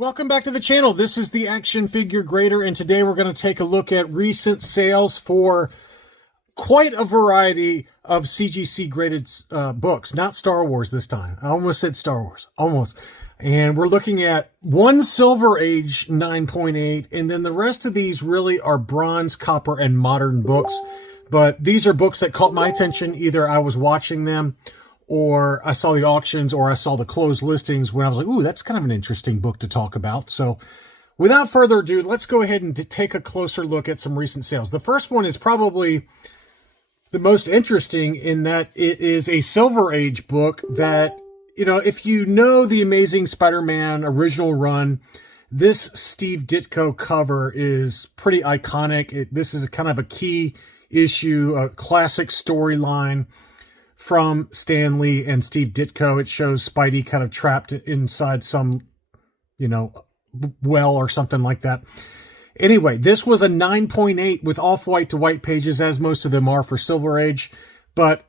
Welcome back to the channel. This is the Action Figure Grader, and today we're going to take a look at recent sales for quite a variety of CGC-graded books. Not Star Wars this time. I almost said Star Wars. Almost. And we're looking at one Silver Age 9.8, and then the rest of these really are bronze, copper, and modern books. But these are books that caught my attention. Either I was watching them, or I saw the auctions, or I saw the closed listings when I was like, ooh, that's kind of an interesting book to talk about. So without further ado, let's go ahead and take a closer look at some recent sales. The first one is probably the most interesting in that it is a Silver Age book that, you know, if you know the Amazing Spider-Man original run, this Steve Ditko cover is pretty iconic. This is kind of a key issue, a classic storyline from Stan Lee and Steve Ditko. It shows Spidey kind of trapped inside some, well or something like that. Anyway, this was a 9.8 with off-white to white pages, as most of them are for Silver Age. But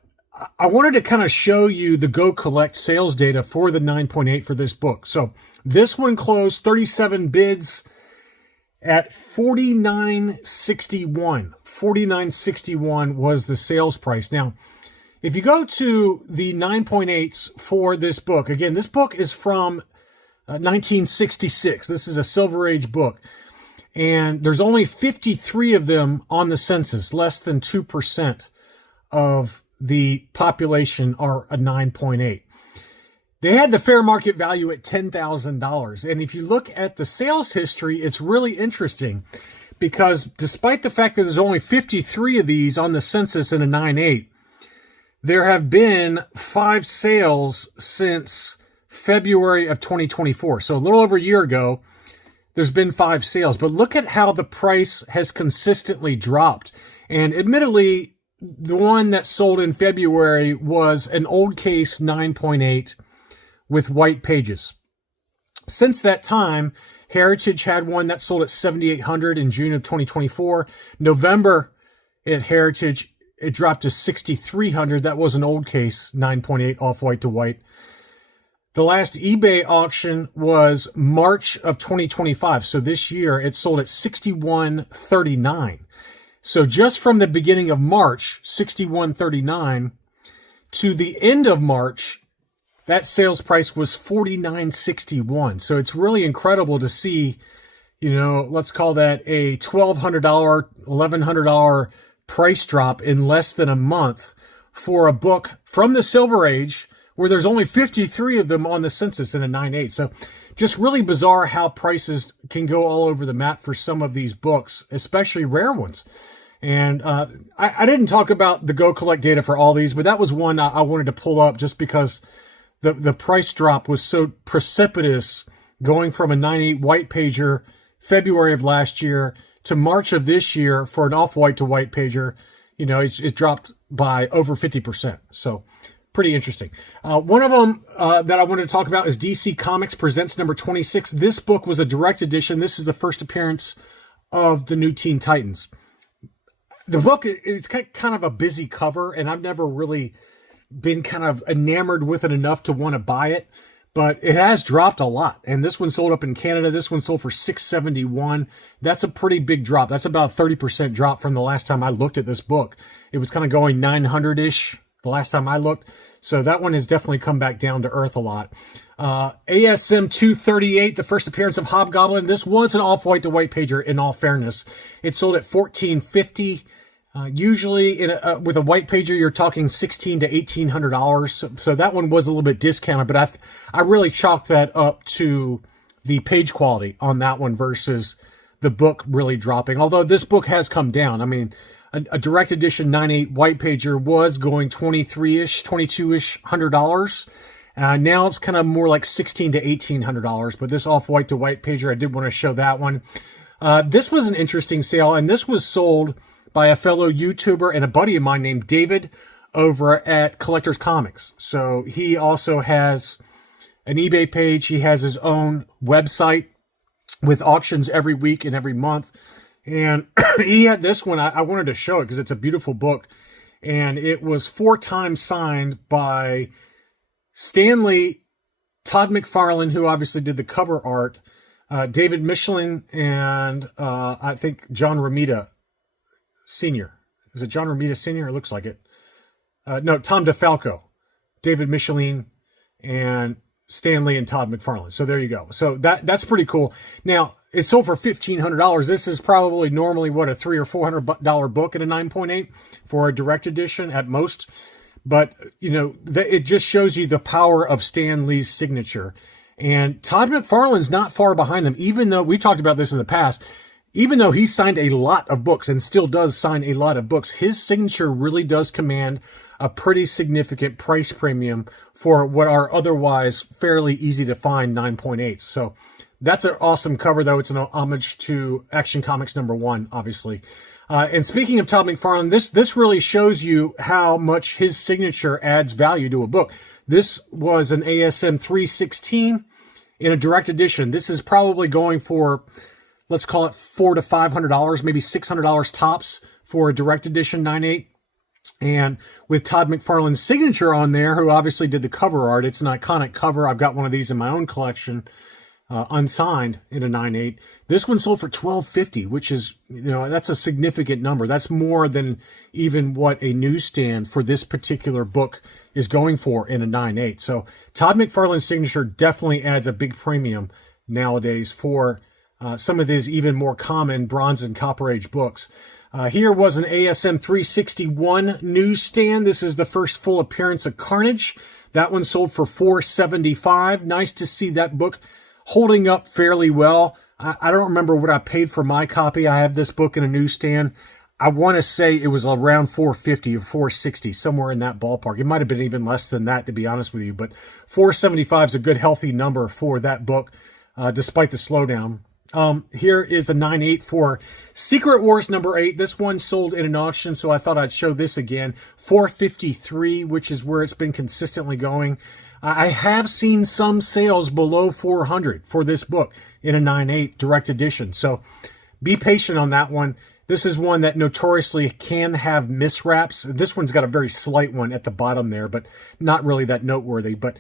I wanted to kind of show you the Go Collect sales data for the 9.8 for this book. So this one closed 37 bids at $49.61. $49.61 was the sales price. Now, if you go to the 9.8s for this book, again, this book is from 1966. This is a Silver Age book. And there's only 53 of them on the census. Less than 2% of the population are a 9.8. They had the fair market value at $10,000. And if you look at the sales history, it's really interesting because despite the fact that there's only 53 of these on the census in a 9.8, there have been 5 sales since February of 2024. So a little over a year ago, there's been 5 sales. But look at how the price has consistently dropped. And admittedly, the one that sold in February was an old case 9.8 with white pages. Since that time, Heritage had one that sold at $7,800 in June of 2024. November at Heritage, it dropped to $6,300. That was an old case, 9.8 off-white to white. The last eBay auction was March of 2025. So this year, it sold at $61.39. So just from the beginning of March, $61.39, to the end of March, that sales price was $49.61. So it's really incredible to see, let's call that a $1,200, $1,100 price drop in less than a month for a book from the Silver Age where there's only 53 of them on the census in a 9.8. So just really bizarre how prices can go all over the map for some of these books, especially rare ones. And I didn't talk about the Go Collect data for all these, but that was one I wanted to pull up just because the price drop was so precipitous, going from a 9.8 white pager February of last year to March of this year for an off-white to white pager. It dropped by over 50%. So pretty interesting. One of them that I wanted to talk about is DC Comics Presents number 26. This book was a direct edition. This is the first appearance of the new Teen Titans. The book is kind of a busy cover, and I've never really been kind of enamored with it enough to want to buy it, but it has dropped a lot. And this one sold up in Canada. This one sold for $671. That's a pretty big drop. That's about a 30% drop from the last time I looked at this book. It was kind of going 900-ish the last time I looked. So that one has definitely come back down to earth a lot. ASM 238, the first appearance of Hobgoblin. This was an off-white to white pager, in all fairness. It sold at $14.50. Usually with a white pager, you're talking $1,600 to $1,800. So that one was a little bit discounted, but I really chalked that up to the page quality on that one versus the book really dropping. Although this book has come down. I mean, a direct edition 9.8 white pager was going $23-ish, $22-ish $100. Now it's kind of more like $1,600 to $1,800. But this off-white to white pager, I did want to show that one. This was an interesting sale, and this was sold by a fellow YouTuber and a buddy of mine named David over at Collector's Comics. So he also has an eBay page. He has his own website with auctions every week and every month. And he had this one. I wanted to show it because it's a beautiful book. And it was 4 times signed by Stan Lee, Todd McFarlane, who obviously did the cover art, David Michelin and I think John Romita Sr. Is it John Romita Sr.? It looks like it. No, Tom DeFalco, David Michelin, and Stanley and Todd McFarlane. So there you go. So that's pretty cool. Now, it sold for $1,500. This is probably normally, what, a $300 or $400 book at a 9.8 for a direct edition at most. But, you know, it just shows you the power of Stan Lee's signature. And Todd McFarlane's not far behind them, even though we talked about this in the past. Even though he signed a lot of books and still does sign a lot of books, his signature really does command a pretty significant price premium for what are otherwise fairly easy to find 9.8s. So that's an awesome cover, though. It's an homage to Action Comics #1, obviously. And speaking of Todd McFarlane, this really shows you how much his signature adds value to a book. This was an ASM 316 in a direct edition. This is probably going for, let's call it $400 to $500, maybe $600 tops for a direct edition 9.8. And with Todd McFarlane's signature on there, who obviously did the cover art, it's an iconic cover. I've got one of these in my own collection, unsigned in a 9.8. This one sold for $12.50, which is, you know, that's a significant number. That's more than even what a newsstand for this particular book is going for in a 9.8. So Todd McFarlane's signature definitely adds a big premium nowadays for some of these even more common Bronze and Copper Age books. Here was an ASM 361 newsstand. This is the first full appearance of Carnage. That one sold for $4.75. Nice to see that book holding up fairly well. I don't remember what I paid for my copy. I have this book in a newsstand. I want to say it was around $4.50 or $4.60, somewhere in that ballpark. It might have been even less than that, to be honest with you. But $4.75 is a good, healthy number for that book, despite the slowdown. Here is a 9.8 for Secret Wars #8. This one sold in an auction, so I thought I'd show this again. $4.53, which is where it's been consistently going. I have seen some sales below $400 for this book in a 9.8 direct edition. So be patient on that one. This is one that notoriously can have miswraps. This one's got a very slight one at the bottom there, but not really that noteworthy. But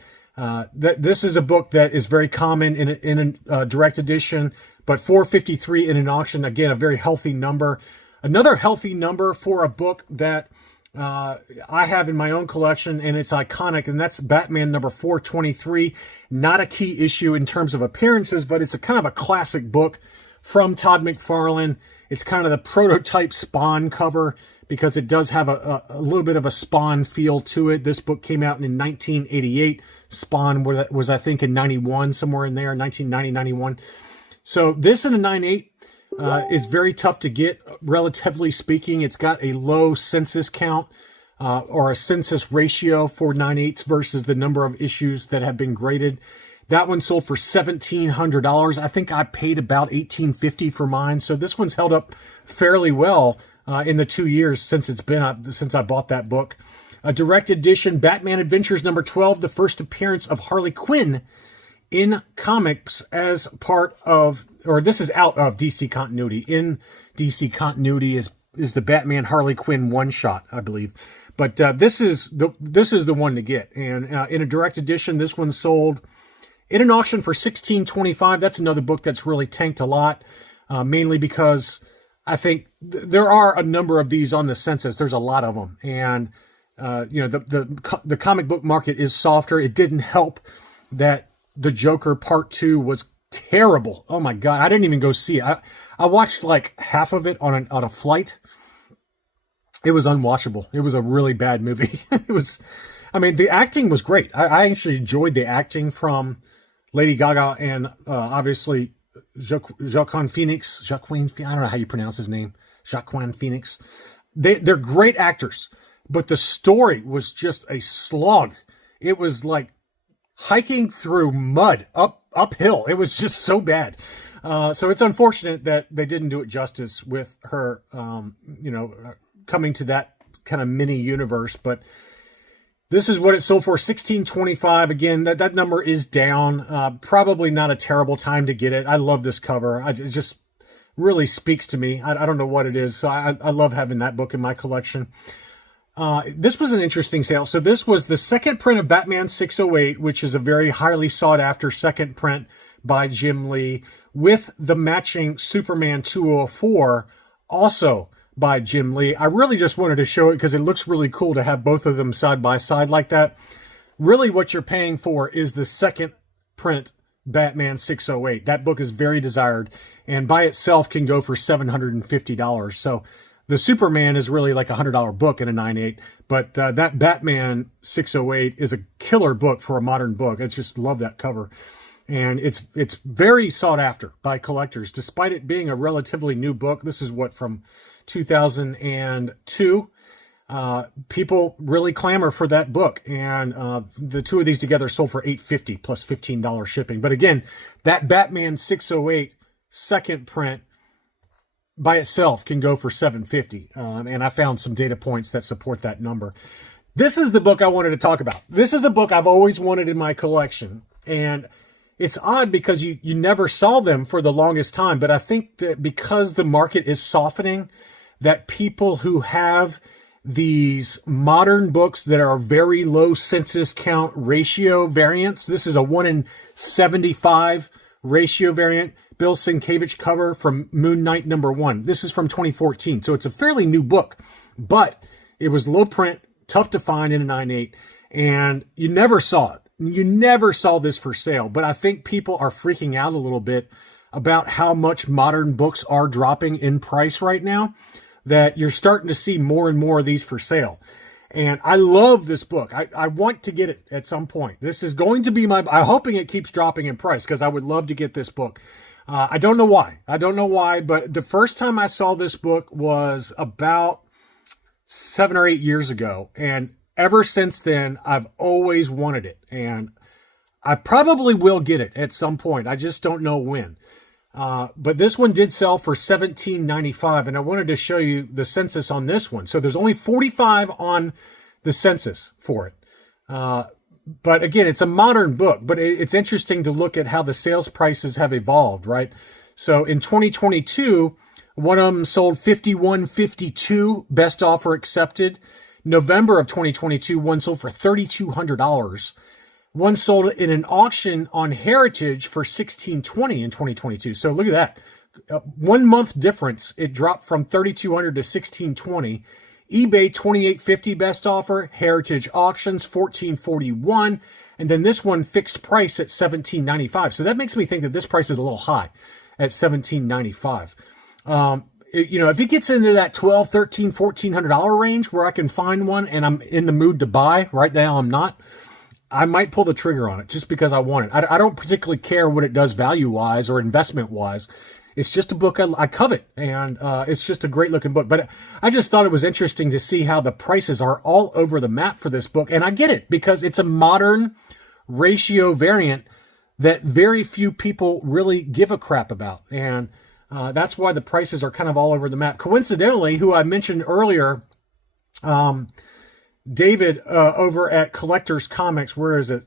this is a book that is very common in a direct edition, but $4.53 in an auction, again, a very healthy number. Another healthy number for a book that I have in my own collection, and it's iconic, and that's Batman #423. Not a key issue in terms of appearances, but it's a kind of a classic book from Todd McFarlane. It's kind of the prototype Spawn cover because it does have a little bit of a Spawn feel to it. This book came out in 1988. Spawn was, I think, in 91, somewhere in there, 1990, 91. So this in a 9.8 is very tough to get, relatively speaking. It's got a low census count or a census ratio for 9.8s versus the number of issues that have been graded. That one sold for $1,700. I think I paid about $1,850 for mine. So this one's held up fairly well in the 2 years since since I bought that book. A direct edition Batman Adventures #12, the first appearance of Harley Quinn in comics as part of, or this is out of DC continuity. In DC continuity is the Batman Harley Quinn one-shot, I believe. But this is the one to get. And in a direct edition, this one sold in an auction for $16.25. That's another book that's really tanked a lot, mainly because I think there are a number of these on the census. There's a lot of them. And you know, the comic book market is softer. It didn't help that The Joker Part 2 was terrible. Oh my God. I didn't even go see it. I watched like half of it on a flight. It was unwatchable. It was a really bad movie. I mean, the acting was great. I actually enjoyed the acting from Lady Gaga and obviously Joaquin Phoenix. I don't know how you pronounce his name. Joaquin Phoenix. They're great actors, but the story was just a slog. It was like hiking through mud uphill. It was just so bad. So it's unfortunate that they didn't do it justice with her, coming to that kind of mini universe. But this is what it sold for, $16.25. Again, that number is down. Probably not a terrible time to get it. I love this cover. It just really speaks to me. I don't know what it is. So I love having that book in my collection. This was an interesting sale. So this was the second print of Batman 608, which is a very highly sought after second print by Jim Lee, with the matching Superman 204, also by Jim Lee. I really just wanted to show it because it looks really cool to have both of them side by side like that. Really what you're paying for is the second print Batman 608. That book is very desired and by itself can go for $750. So the Superman is really like a $100 book in a 9.8, but that Batman 608 is a killer book for a modern book. I just love that cover. And it's very sought after by collectors, despite it being a relatively new book. This is what, from 2002. People really clamor for that book, and the two of these together sold for $850 plus $15 shipping. But again, that Batman 608 second print by itself can go for $750, and I found some data points that support that number. This is the book I wanted to talk about. This is a book I've always wanted in my collection, and it's odd because you never saw them for the longest time, but I think that because the market is softening, that people who have these modern books that are very low census count ratio variants, this is a 1 in 75 ratio variant, Bill Sienkiewicz cover from Moon Knight #1. This is from 2014, so it's a fairly new book, but it was low print, tough to find in a 9.8, and you never saw it. You never saw this for sale, but I think people are freaking out a little bit about how much modern books are dropping in price right now, that you're starting to see more and more of these for sale. And I love this book. I want to get it at some point. This is going to be I'm hoping it keeps dropping in price because I would love to get this book. I don't know why, but the first time I saw this book was about 7 or 8 years ago. And ever since then, I've always wanted it. And I probably will get it at some point. I just don't know when. But this one did sell for $17.95, and I wanted to show you the census on this one. So there's only 45 on the census for it. But again, it's a modern book, but it's interesting to look at how the sales prices have evolved, right? So in 2022, one of them sold $51.52, best offer accepted. November of 2022, one sold for $3,200. One sold in an auction on Heritage for $1,620 in 2022. So look at that. 1 month difference. It dropped from $3,200 to $1,620. eBay $28.50 best offer. Heritage Auctions $14.41. And then this one fixed price at $17.95. So that makes me think that this price is a little high at $17.95. If it gets into that $1,200, $1,300, $1,400 range where I can find one and I'm in the mood to buy, right now I'm not, I might pull the trigger on it just because I want it. I don't particularly care what it does value-wise or investment-wise. It's just a book I covet, and it's just a great-looking book. But I just thought it was interesting to see how the prices are all over the map for this book. And I get it, because it's a modern ratio variant that very few people really give a crap about. And that's why the prices are kind of all over the map. Coincidentally, who I mentioned earlier, David over at Collectors Comics, where is it?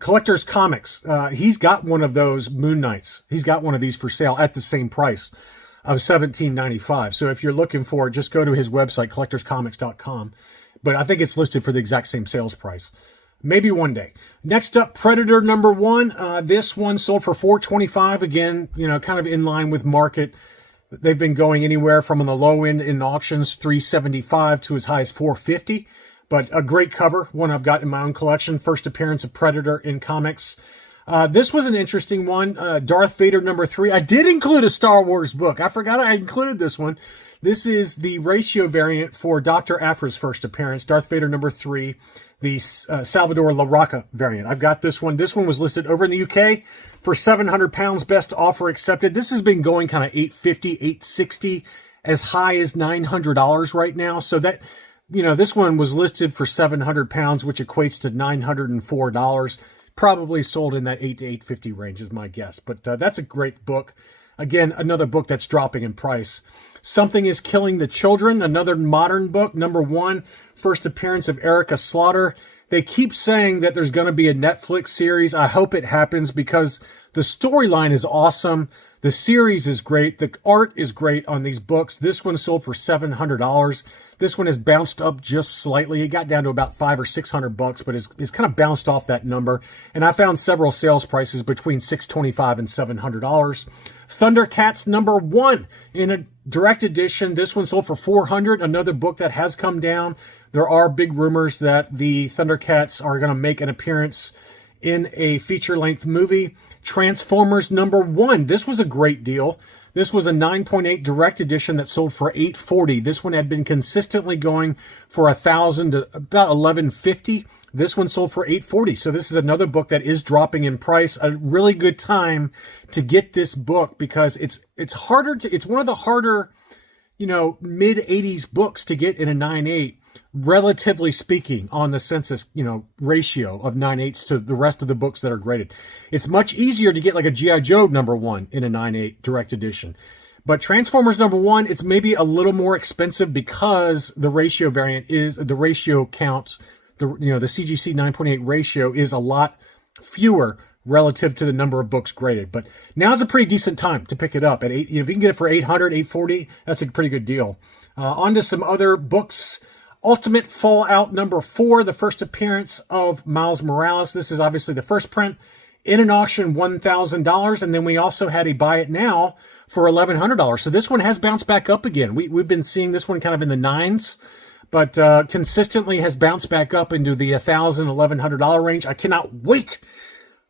Collectors Comics. He's got one of those Moon Knights. He's got one of these for sale at the same price of $17.95. So if you're looking for it, just go to his website, collectorscomics.com. But I think it's listed for the exact same sales price. Maybe one day. Next up, Predator #1. This one sold for $425. Again, kind of in line with market. They've been going anywhere from on the low end in auctions, $375 to as high as $450. But a great cover, one I've got in my own collection. First appearance of Predator in comics. This was an interesting one. Darth Vader #3. I did include a Star Wars book. I forgot I included this one. This is the ratio variant for Dr. Aphra's first appearance. Darth Vader #3, the Salvador LaRocca variant. I've got this one. This one was listed over in the UK for £700. Best offer accepted. This has been going kind of $850, $860, as high as $900 right now. So that, this one was listed for £700, which equates to $904. Probably sold in that $8 to $850 range is my guess. But that's a great book. Again, another book that's dropping in price. Something is Killing the Children, another modern book, #1, first appearance of Erica Slaughter. They keep saying that there's going to be a Netflix series. I hope it happens because the storyline is awesome. The series is great. The art is great on these books. This one sold for $700. This one has bounced up just slightly. It got down to about $500 or $600, but it's kind of bounced off that number. And I found several sales prices between $625 and $700. Thundercats #1 in a direct edition. This one sold for $400. Another book that has come down. There are big rumors that the Thundercats are going to make an appearance in a feature-length movie. Transformers #1. This was a great deal. This was a 9.8 direct edition that sold for $840. This one had been consistently going for $1,000 to about $1,150. This one sold for $840. So this is another book that is dropping in price. A really good time to get this book because it's one of the harder, mid 80s books to get in a 9.8, relatively speaking, on the census, ratio of 9.8s to the rest of the books that are graded. It's much easier to get like a G.I. Joe #1 in a 9.8 direct edition. But Transformers #1, it's maybe a little more expensive because the ratio variant is the ratio count, the CGC 9.8 ratio is a lot fewer relative to the number of books graded. But now's a pretty decent time to pick it up at $8. If you can get it for $800, $840, that's a pretty good deal. On to some other books. Ultimate Fallout #4, the first appearance of Miles Morales. This is obviously the first print. In an auction, $1,000. And then we also had a buy it now for $1,100. So this one has bounced back up again. We've been seeing this one kind of in the 9s, but consistently has bounced back up into the $1,000, $1,100 range. I cannot wait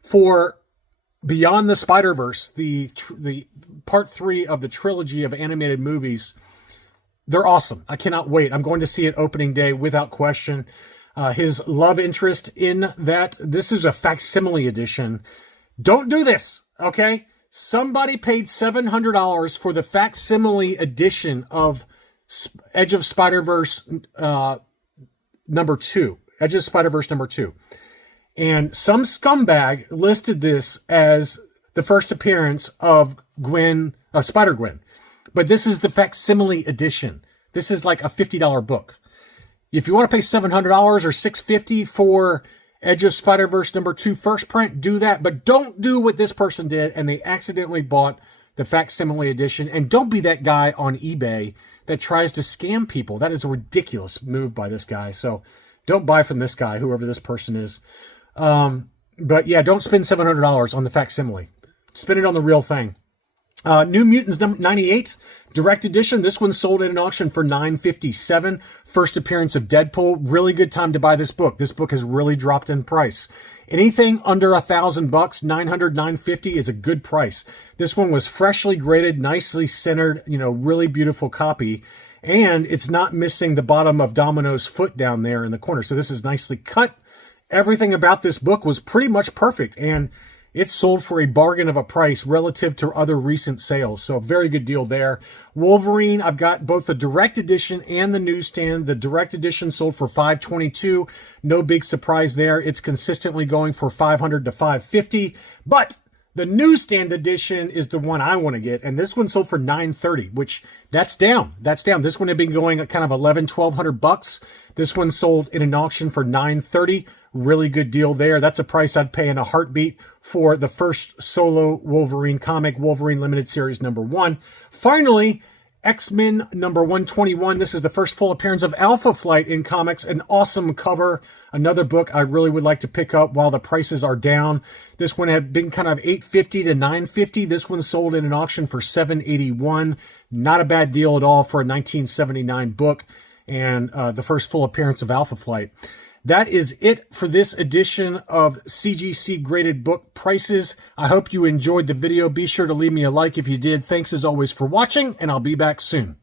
for Beyond the Spider-Verse, the part 3 of the trilogy of animated movies. They're awesome. I cannot wait. I'm going to see it opening day without question. His love interest in that. This is a facsimile edition. Don't do this, okay? Somebody paid $700 for the facsimile edition of Edge of Spider-Verse #2. Edge of Spider-Verse #2. And some scumbag listed this as the first appearance of Spider-Gwen. But this is the facsimile edition. This is like a $50 book. If you want to pay $700 or $650 for Edge of Spider-Verse #2 first print, do that. But don't do what this person did and they accidentally bought the facsimile edition. And don't be that guy on eBay that tries to scam people. That is a ridiculous move by this guy. So don't buy from this guy, whoever this person is. But yeah, don't spend $700 on the facsimile. Spend it on the real thing. New Mutants #98, direct edition. This one sold in an auction for $957. First appearance of Deadpool. Really good time to buy this book. This book has really dropped in price. Anything under $1,000, $900, $950 is a good price. This one was freshly graded, nicely centered, really beautiful copy. And it's not missing the bottom of Domino's foot down there in the corner. So this is nicely cut. Everything about this book was pretty much perfect. And it's sold for a bargain of a price relative to other recent sales. So very good deal there. Wolverine, I've got both the direct edition and the newsstand. The direct edition sold for $522. No big surprise there. It's consistently going for $500 to $550. But the newsstand edition is the one I want to get. And this one sold for $930, which that's down. That's down. This one had been going at kind of $1,100, $1,200. This one sold in an auction for $930. Really good deal there. That's a price I'd pay in a heartbeat for the first solo Wolverine comic, Wolverine Limited Series #1. Finally, X-Men #121. This is the first full appearance of Alpha Flight in comics. An awesome cover. Another book I really would like to pick up while the prices are down. This one had been kind of $850 to $950. This one sold in an auction for $781. Not a bad deal at all for a 1979 book and the first full appearance of Alpha Flight. That is it for this edition of CGC Graded Book Prices. I hope you enjoyed the video. Be sure to leave me a like if you did. Thanks as always for watching, and I'll be back soon.